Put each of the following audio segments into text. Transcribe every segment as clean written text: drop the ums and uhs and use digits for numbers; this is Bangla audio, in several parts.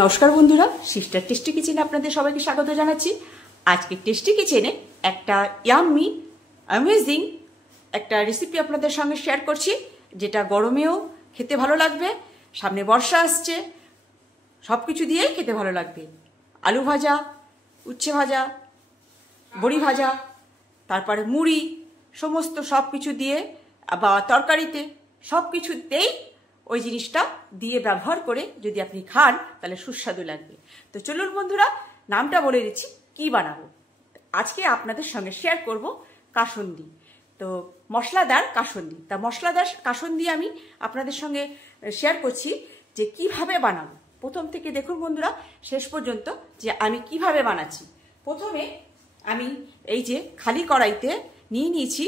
নমস্কার বন্ধুরা, সিস্টার টেস্টি কিচেনে আপনাদের সবাইকে স্বাগত জানাচ্ছি। আজকে টেস্টি কিচেনে একটা ইয়াম্মি অ্যামেজিং একটা রেসিপি আপনাদের সঙ্গে শেয়ার করছি, যেটা গরমেও খেতে ভালো লাগবে। সামনে বর্ষা আসছে, সব কিছু দিয়েই খেতে ভালো লাগবে। আলু ভাজা, উচ্ছে ভাজা, বড়ি ভাজা, তারপরে মুড়ি, সমস্ত সব কিছু দিয়ে বা তরকারিতে সব কিছুতেই ওই জিনিসটা দিয়ে ব্যবহার করে যদি আপনি খান তাহলে সুস্বাদু লাগবে। তো চলুন বন্ধুরা, নামটা বলে দিচ্ছি কি বানাবো। আজকে আপনাদের সঙ্গে শেয়ার করব কাসুন্দি। তো মশলাদার কাসুন্দি। তা মশলাদার কাসুন্দি আমি আপনাদের সঙ্গে শেয়ার করছি যে কিভাবে বানাবো। প্রথম থেকে দেখুন বন্ধুরা শেষ পর্যন্ত যে আমি কিভাবে বানাচ্ছি। প্রথমে আমি এই যে খালি কড়াইতে নিয়ে নিয়েছি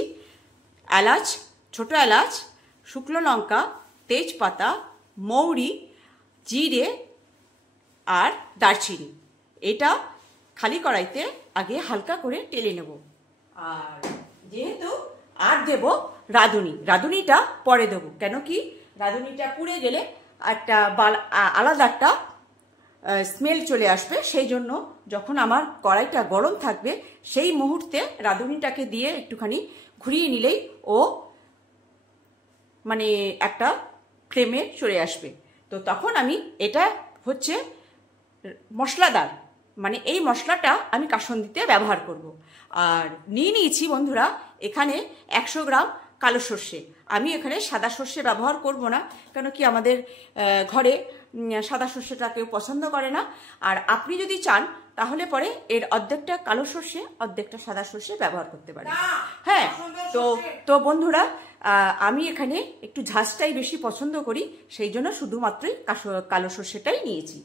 এলাচ, ছোট এলাচ, শুকনো লঙ্কা, তেজপাতা, মৌরি, জিরে আর দারচিনি। এটা খালি কড়াইতে আগে হালকা করে টেলে নেব। আর যেহেতু আর দেব রাঁধুনি, রাঁধুনিটা পরে দেবো। কেন কি রাঁধুনিটা পুড়ে গেলে একটা আলাদা একটা স্মেল চলে আসবে। সেই জন্য যখন আমার কড়াইটা গরম থাকবে সেই মুহূর্তে রাঁধুনিটাকে দিয়ে একটুখানি ঘুরিয়ে নিলেই ও মানে একটা ফ্লেমে চলে আসবে। তো তখন আমি এটা হচ্ছে মশলাদার, মানে এই মশলাটা আমি কাসুন্দিতে ব্যবহার করব। আর নিয়ে নিয়েছি বন্ধুরা এখানে 100 গ্রাম কালো সর্ষে। আমি এখানে সাদা সর্ষে ব্যবহার করব না, কেন কি আমাদের ঘরে সাদা সর্ষেটা কেউ পছন্দ করে না। আর আপনি যদি চান তাহলে পরে এর অর্ধেকটা কালো সর্ষে অর্ধেকটা সাদা সর্ষে ব্যবহার করতে পারেন। হ্যাঁ, তো বন্ধুরা আমি এখানে একটু ঝাঁঝটাই বেশি পছন্দ করি, সেই জন্য শুধুমাত্রই কালো সর্ষেটাই নিয়েছি।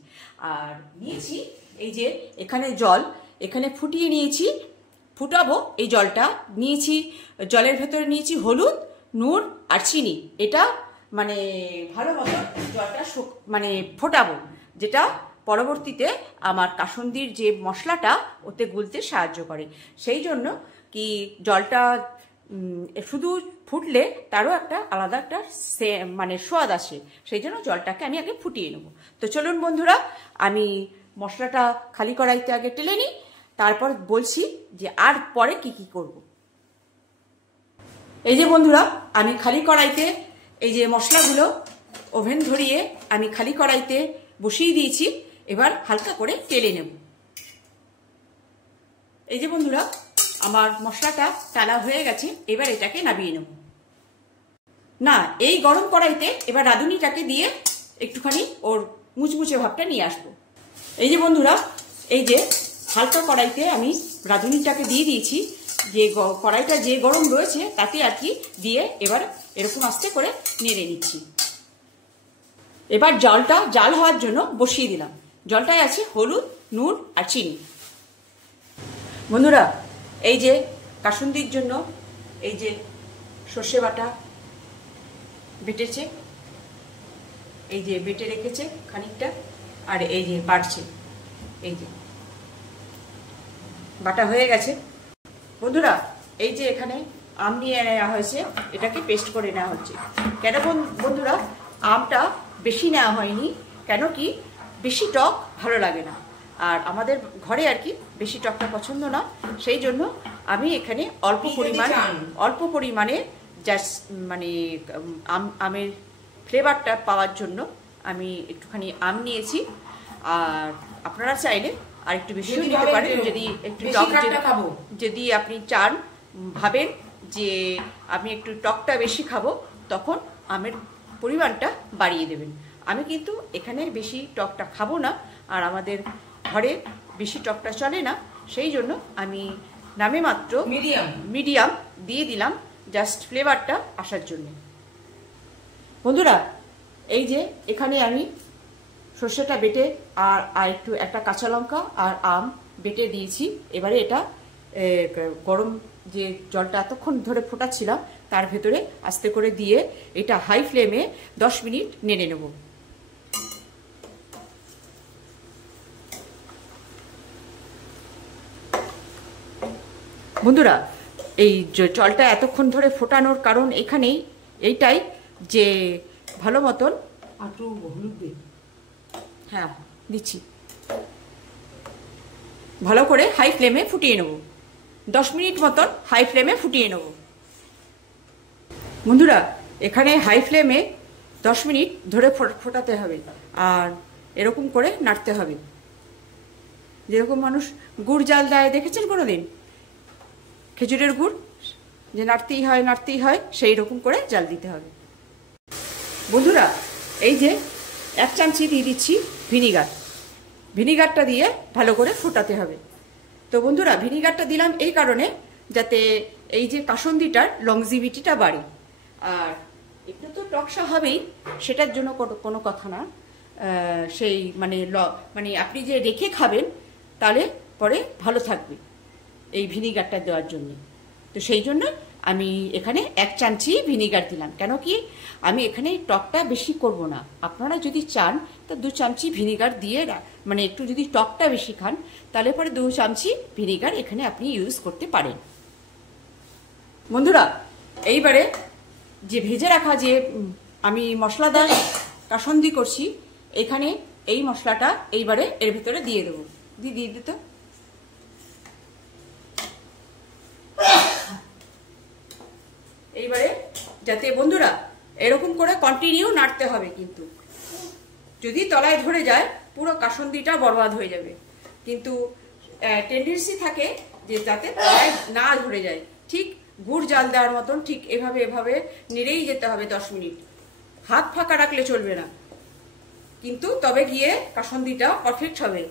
আর নিয়েছি এই যে এখানে জল, এখানে ফুটিয়ে নিয়েছি, ফুটাবো এই জলটা। নিয়েছি জলের ভেতরে নিয়েছি হলুদ, নুন আর চিনি। এটা মানে ভালো মতো জলটা মানে ফোটাবো, যেটা পরবর্তীতে আমার কাসুন্দির যে মশলাটা ওতে গুলতে সাহায্য করে। সেই জন্য কি জলটা শুধু ফুটলে তারও একটা আলাদা একটা মানে স্বাদ আসে, সেই জন্য জলটাকে আমি আগে ফুটিয়ে নেব। তো চলুন বন্ধুরা, আমি মশলাটা খালি কড়াইতে আগে টেলে নিই, তারপর বলছি যে আর পরে কি কি করব। এই যে বন্ধুরা আমি খালি কড়াইতে এই যে মশলাগুলো ওভেন ধরিয়ে আমি খালি কড়াইতে বসিয়ে দিয়েছি। এবার হালকা করে টেলে নেব। এই যে বন্ধুরা আমার মশলাটা টালা হয়ে গেছে, এবার এটাকে নামিয়ে নেব। না, এই গরম কড়াইতে এবার রাঁধুনিটাকে দিয়ে একটুখানি ওর মুচমুচে ভাবটা নিয়ে আসবো। এই যে বন্ধুরা এই যে হালকা কড়াইতে আমি রাঁধুনিটাকে দিয়ে দিয়েছি। যে কড়াইটা যে গরম রয়েছে তাতে আর কি দিয়ে এবার এরকম আস্তে করে নেড়ে নিচ্ছি। এবার জলটা জাল হওয়ার জন্য বসিয়ে দিলাম। জলটায় আছে হলুদ, নুন আর চিনি। বন্ধুরা এই যে কাসুন্দির জন্য এই যে সর্ষে বাটা বেটেছে, এই যে বেটে রেখেছে খানিকটা, আর এই যে বাটছে, এই যে বাটা হয়ে গেছে। বন্ধুরা এই যে এখানে আম নিয়ে নেওয়া হয়েছে, এটাকে পেস্ট করে নেওয়া হচ্ছে। কেন বন্ধুরা আমটা বেশি নেওয়া হয়নি, কেন কি বেশি টক ভালো লাগে না, আর আমাদের ঘরে আর কি বেশি টকটা পছন্দ না। সেই জন্য আমি এখানে অল্প পরিমাণে জাস্ট মানে আমের ফ্লেভারটা পাওয়ার জন্য আমি একটুখানি আম নিয়েছি। আর আপনারা চাইলে আর একটু বেশিও নিতে পারেন, যদি একটু টক যদি আপনি চান, ভাবেন যে আমি একটু টকটা বেশি খাবো, তখন আমের পরিমাণটা বাড়িয়ে দেবেন। আমি কিন্তু এখানে বেশি টকটা খাবো না, আর আমাদের ঘরে বেশি টকটা চলে না, সেই জন্য আমি নামে মাত্র মিডিয়াম দিয়ে দিলাম, জাস্ট ফ্লেভারটা আসার জন্য। বন্ধুরা এই যে এখানে আমি সর্ষেটা বেটে আর একটু একটা কাঁচা লঙ্কা আর আম বেটে দিয়েছি। এবারে এটা গরম যে জলটা এতক্ষণ ধরে ফোটাচ্ছিলাম তার ভেতরে আস্তে করে দিয়ে এটা হাই ফ্লেমে 10 মিনিট নেড়ে নেব। বন্ধুরা এই জলটা এতক্ষণ ধরে ফোটানোর কারণ এখানেই এইটাই যে ভালো মতন হ্যাঁ দিচ্ছি। ভালো করে হাই ফ্লেমে ফুটিয়ে নেব, 10 মিনিট মতন হাই ফ্লেমে ফুটিয়ে নেব। বন্ধুরা এখানে হাই ফ্লেমে 10 মিনিট ধরে ফোটাতে হবে, আর এরকম করে নাড়তে হবে। যেরকম মানুষ গুড় জাল দেয় দেখেছেন কোনো দিন, খেজুরের গুড় যে নাড়তেই হয় সেই রকম করে জাল দিতে হবে। বন্ধুরা এই যে 1 চামচি দিয়ে দিচ্ছি ভিনিগারটা দিয়ে ভালো করে ফোটাতে হবে। তো বন্ধুরা ভিনিগারটা দিলাম এই কারণে যাতে এই যে কাসন্দিটার লংজিভিটিটা বাড়ে। আর একটু তো টকসা হবেই, সেটার জন্য কোনো কথা না। সেই মানে আপনি যে রেখে খাবেন তাহলে পরে ভালো থাকবে এই ভিনিগারটা দেওয়ার জন্য। তো সেই জন্য আমি এখানে 1 চামচি ভিনিগার দিলাম। কেন কি আমি এখানে টকটা বেশি করব না। আপনারা যদি চান তো 2 চামচি ভিনিগার দিয়ে, মানে একটু যদি টকটা বেশি খান তাহলে পরে 2 চামচি ভিনিগার এখানে আপনি ইউজ করতে পারেন। বন্ধুরা এইবারে যে ভেজে রাখা যে আমি মশলাদার কাসন্দি করছি, এখানে এই মশলাটা এইবারে এর ভিতরে দিয়ে দেবো। দিয়ে দিত এইবারে, যাতে বন্ধুরা এরকম করে কন্টিনিউ নাড়তে হবে, কিন্তু যদি তলায় ধরে যায় পুরো কাসন্দিটা বরবাদ হয়ে যাবে। কিন্তু টেন্ডেন্সি থাকে যে যাতে তলায় না ধরে যায়, ঠিক গুড় জাল দেওয়ার মতন ঠিক এভাবে নেড়েই যেতে হবে 10 মিনিট। হাত ফাঁকা রাখলে চলবে না, কিন্তু তবে গিয়ে কাসন্দিটা পারফেক্ট হবে।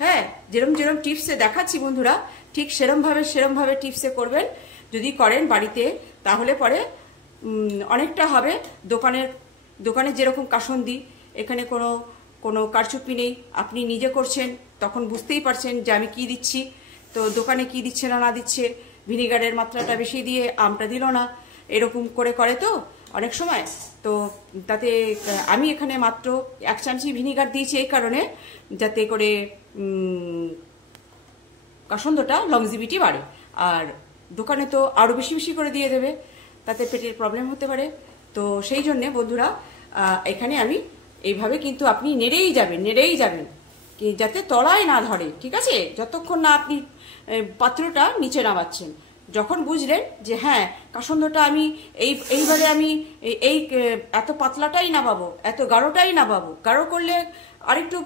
হ্যাঁ, যেরম টিপসে দেখাচ্ছি বন্ধুরা, ঠিক সেরমভাবে টিপসে করবেন। যদি করেন বাড়িতে তাহলে পরে অনেকটা হবে। দোকানে যেরকম কাসন্দি, এখানে কোনো কারচুপি নেই, আপনি নিজে করছেন, তখন বুঝতেই পারছেন যে আমি কি দিচ্ছি। তো দোকানে কি দিচ্ছে না দিচ্ছে, ভিনিগারের মাত্রাটা বেশি দিয়ে আমটা দিল না, এরকম করে তো অনেক সময়। তো তাতে আমি এখানে মাত্র 1 চামচি ভিনিগার দিয়েছি এই কারণে যাতে করে কাসন্দটা লংজিভিটি বাড়ে। আর দোকানে তো আরও বেশি করে দিয়ে দেবে, তাতে পেটের প্রবলেম হতে পারে। তো সেই জন্যে বন্ধুরা এখানে আমি এইভাবে, কিন্তু আপনি নেড়েই যাবেন কি যাতে তলায় না ধরে, ঠিক আছে? যতক্ষণ না আপনি পাত্রটা নিচে নামাচ্ছেন। যখন বুঝলেন যে হ্যাঁ কাসন্দটা আমি এইবারে আমি এই এত পাতলাটাই নামাবো, এত গাঢ়টাই নামাবো, গাঢ় করলে আরেকটু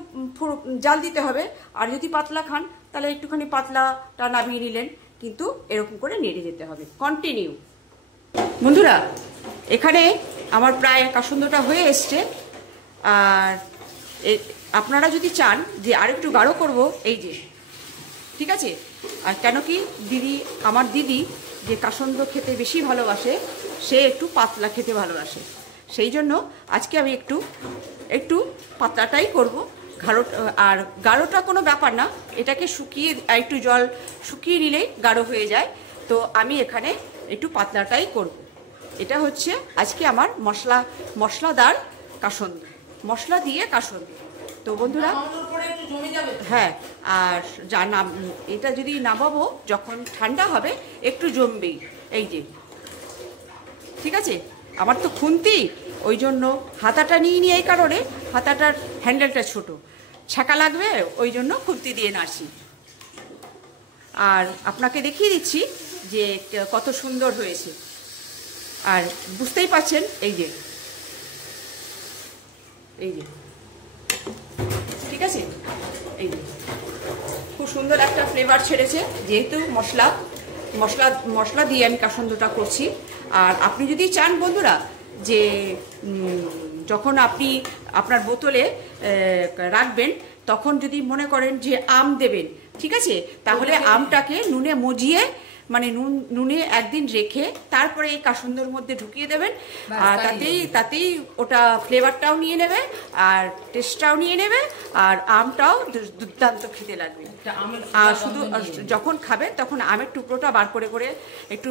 জাল দিতে হবে, আর যদি পাতলা খান তাহলে একটুখানি পাতলাটা নামিয়ে নিলেন। কিন্তু এরকম করে নেড়ে যেতে হবে কন্টিনিউ। বন্ধুরা এখানে আমার প্রায় কাসন্দটা হয়ে এসছে। আর আপনারা যদি চান যে আরেকটু গাঢ় করব, এই যে ঠিক আছে। আর কেন কি আমার দিদি যে কাসন্দ খেতে বেশি ভালোবাসে, সে একটু পাতলা খেতে ভালোবাসে, সেই জন্য আজকে আমি একটু পাতলাটাই করব। আর গাঢ়টা কোনো ব্যাপার না, এটাকে শুকিয়ে একটু জল শুকিয়ে নিলেই গাঢ় হয়ে যায়। তো আমি এখানে একটু পাতলাটাই করব। এটা হচ্ছে আজকে আমার মশলাদার কাসন্দ, মশলা দিয়ে কাসন্দ। তো বন্ধুরা হ্যাঁ, আর এটা যদি নামাবো যখন ঠান্ডা হবে একটু জমবেই, এই যে ঠিক আছে। আমার তো খুন্তি, ওই জন্য হাতাটা নিয়ে এই কারণে, হাতাটার হ্যান্ডেলটা ছোট, ছ্যাঁকা লাগবে, ওই জন্য খুন্তি দিয়ে নাড়ছি। আর আপনাকে দেখিয়ে দিচ্ছি যে কত সুন্দর হয়েছে। আর বুঝতেই পারছেন এই যে ঠিক আছে, এই যে খুব সুন্দর একটা ফ্লেভার ছেড়েছে, যেহেতু মশলা দিয়ে আমি কাসন্দটা করছি। আর আপনি যদি চান বন্ধুরা যে যখন আপনি আপনার বোতলে রাখবেন, তখন যদি মনে করেন যে আম দেবেন, ঠিক আছে, তাহলে আমটাকে নুনে মজিয়ে, মানে নুনে একদিন রেখে তারপরে এই কাসন্দর মধ্যে ঢুকিয়ে দেবেন। আর তাতেই ওটা ফ্লেভারটাও নিয়ে নেবে, আর টেস্টটাও নিয়ে নেবে, আর আমটাও দুর্দান্ত খেতে লাগবে। আর শুধু যখন খাবে তখন আমের টুকরোটা বার করে একটু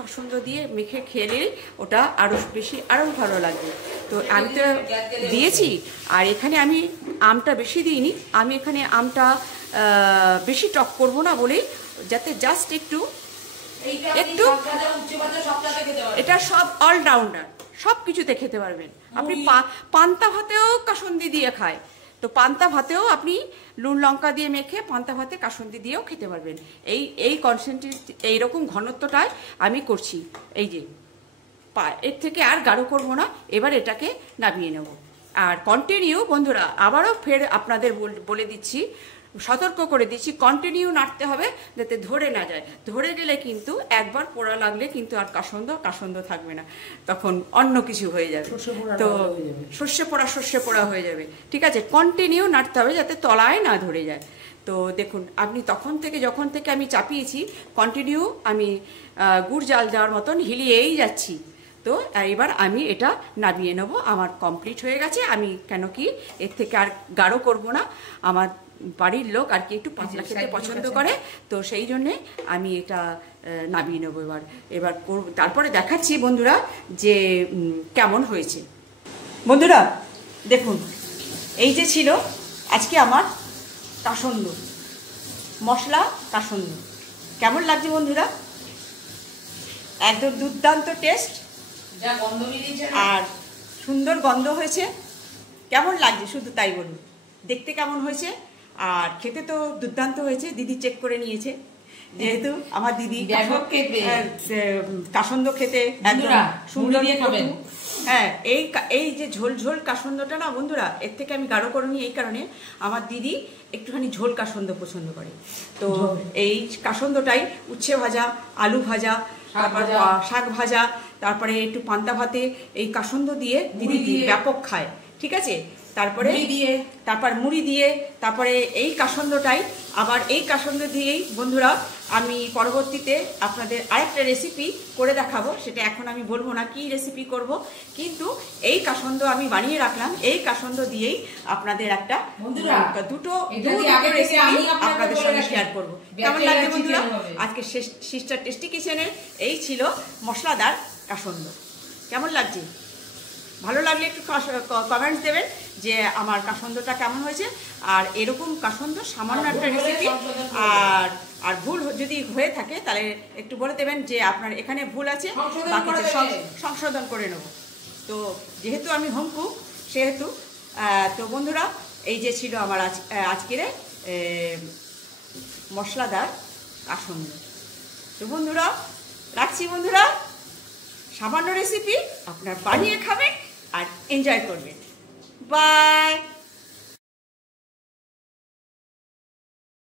কাসন্দ দিয়ে মেখে খেলে ওটা আরও ভালো লাগবে। তো আমি তো দিয়েছি, আর এখানে আমি আমটা বেশি দিইনি। আমি এখানে আমটা বেশি টক করব না বলেই, যাতে জাস্ট একটু এটা সব অলরাউন্ডার, সব কিছুতে খেতে পারবেন আপনি। পান্তা ভাতেও কাসন্দি দিয়ে খায়, তো পান্তা ভাতেও আপনি নুন লঙ্কা দিয়ে মেখে পান্তা ভাতে কাসুন্দি দিয়েও খেতে পারবেন। এই এইরকম ঘনত্বটায় আমি করছি। এই যে এর থেকে আর গাঢ় করবো না, এবার এটাকে নামিয়ে নেব। আর কন্টিনিউ বন্ধুরা, আবারও ফের আপনাদের বলে দিচ্ছি, সতর্ক করে দিচ্ছি, কন্টিনিউ নাড়তে হবে যাতে ধরে না যায়। ধরে গেলে কিন্তু একবার পোড়া লাগলে কিন্তু আর কাসন্দ থাকবে না, তখন অন্য কিছু হয়ে যাবে। তো সর্ষে পোড়া হয়ে যাবে। ঠিক আছে, কন্টিনিউ নাড়তে হবে যাতে তলায় না ধরে যায়। তো দেখুন, আপনি যখন থেকে আমি চাপিয়েছি, কন্টিনিউ আমি গুড় জাল দেওয়ার মতন হিলিয়েই যাচ্ছি। তো এবার আমি এটা নামিয়ে নেবো। আমার কমপ্লিট হয়ে গেছে। আমি কেন কি এর থেকে আর গাঢ় করব না, আমার বাড়ির লোক আর কি একটু পাতলা খেতে পছন্দ করে, তো সেই জন্যে আমি এটা নামিয়ে নেবো। এবার করব, তারপরে দেখাচ্ছি বন্ধুরা যে কেমন হয়েছে। বন্ধুরা দেখুন, এই যে ছিল আজকে আমার কাসন্দ, মশলা কাসন্দ। কেমন লাগছে বন্ধুরা? একদম দুর্দান্ত টেস্ট, আর সুন্দর গন্ধ হয়েছে। কেমন লাগছে শুধু তাই বলুন। দেখতে কেমন হয়েছে আর খেতে তো দুর্দান্ত হয়েছে। দিদি চেক করে নিয়েছে, যেহেতু আমার দিদি কাসন্দ খেতে একদম সুন্দর। হ্যাঁ, এই যে ঝোল ঝোল কাসন্দটা না বন্ধুরা, এর থেকে আমি গাঢ় করে নিই এই কারণে, আমার দিদি একটুখানি ঝোল কাসন্দ পছন্দ করে। তো এই কাসন্দটাই উচ্ছে ভাজা, আলু ভাজা, তারপর শাক ভাজা, তারপরে একটু পান্তা ভাতে এই কাসন্দ দিয়ে দিদি ব্যাপক খায়। ঠিক আছে, তারপরে মুড়ি দিয়ে, তারপরে এই কাসন্দটাই, আবার এই কাসন্দ দিয়েই বন্ধুরা আমি পরবর্তীতে আপনাদের আরেকটা রেসিপি করে দেখাবো। সেটা এখন আমি বলবো না কি রেসিপি করব, কিন্তু এই কাসন্দ আমি বানিয়ে রাখলাম। এই কাসন্দ দিয়েই আপনাদের দুটো রেসিপি আপনাদের সঙ্গে শেয়ার করবো। কেমন লাগছে বন্ধুরা? আজকে সিস্টার টেস্টি কিচেনের এই ছিল মশলাদার কাসন্দ। কেমন লাগছে? ভালো লাগলে একটু কমেন্টস দেবেন যে আমার কাসন্দটা কেমন হয়েছে। আর এরকম কাসন্দ সামান্য একটা রেসিপি, আর ভুল যদি হয়ে থাকে তাহলে একটু বলে দেবেন যে আপনার এখানে ভুল আছে, বাকিটা সংশোধন করে নেব। তো যেহেতু আমি হোম কুক সেহেতু, তো বন্ধুরা এই যে ছিল আমার আজকের মশলাদার কাসন্দ। তো বন্ধুরা রাখছি। বন্ধুরা, সামান্য রেসিপি আপনার বানিয়ে খাবেন আর এনজয় করবেন। বাই।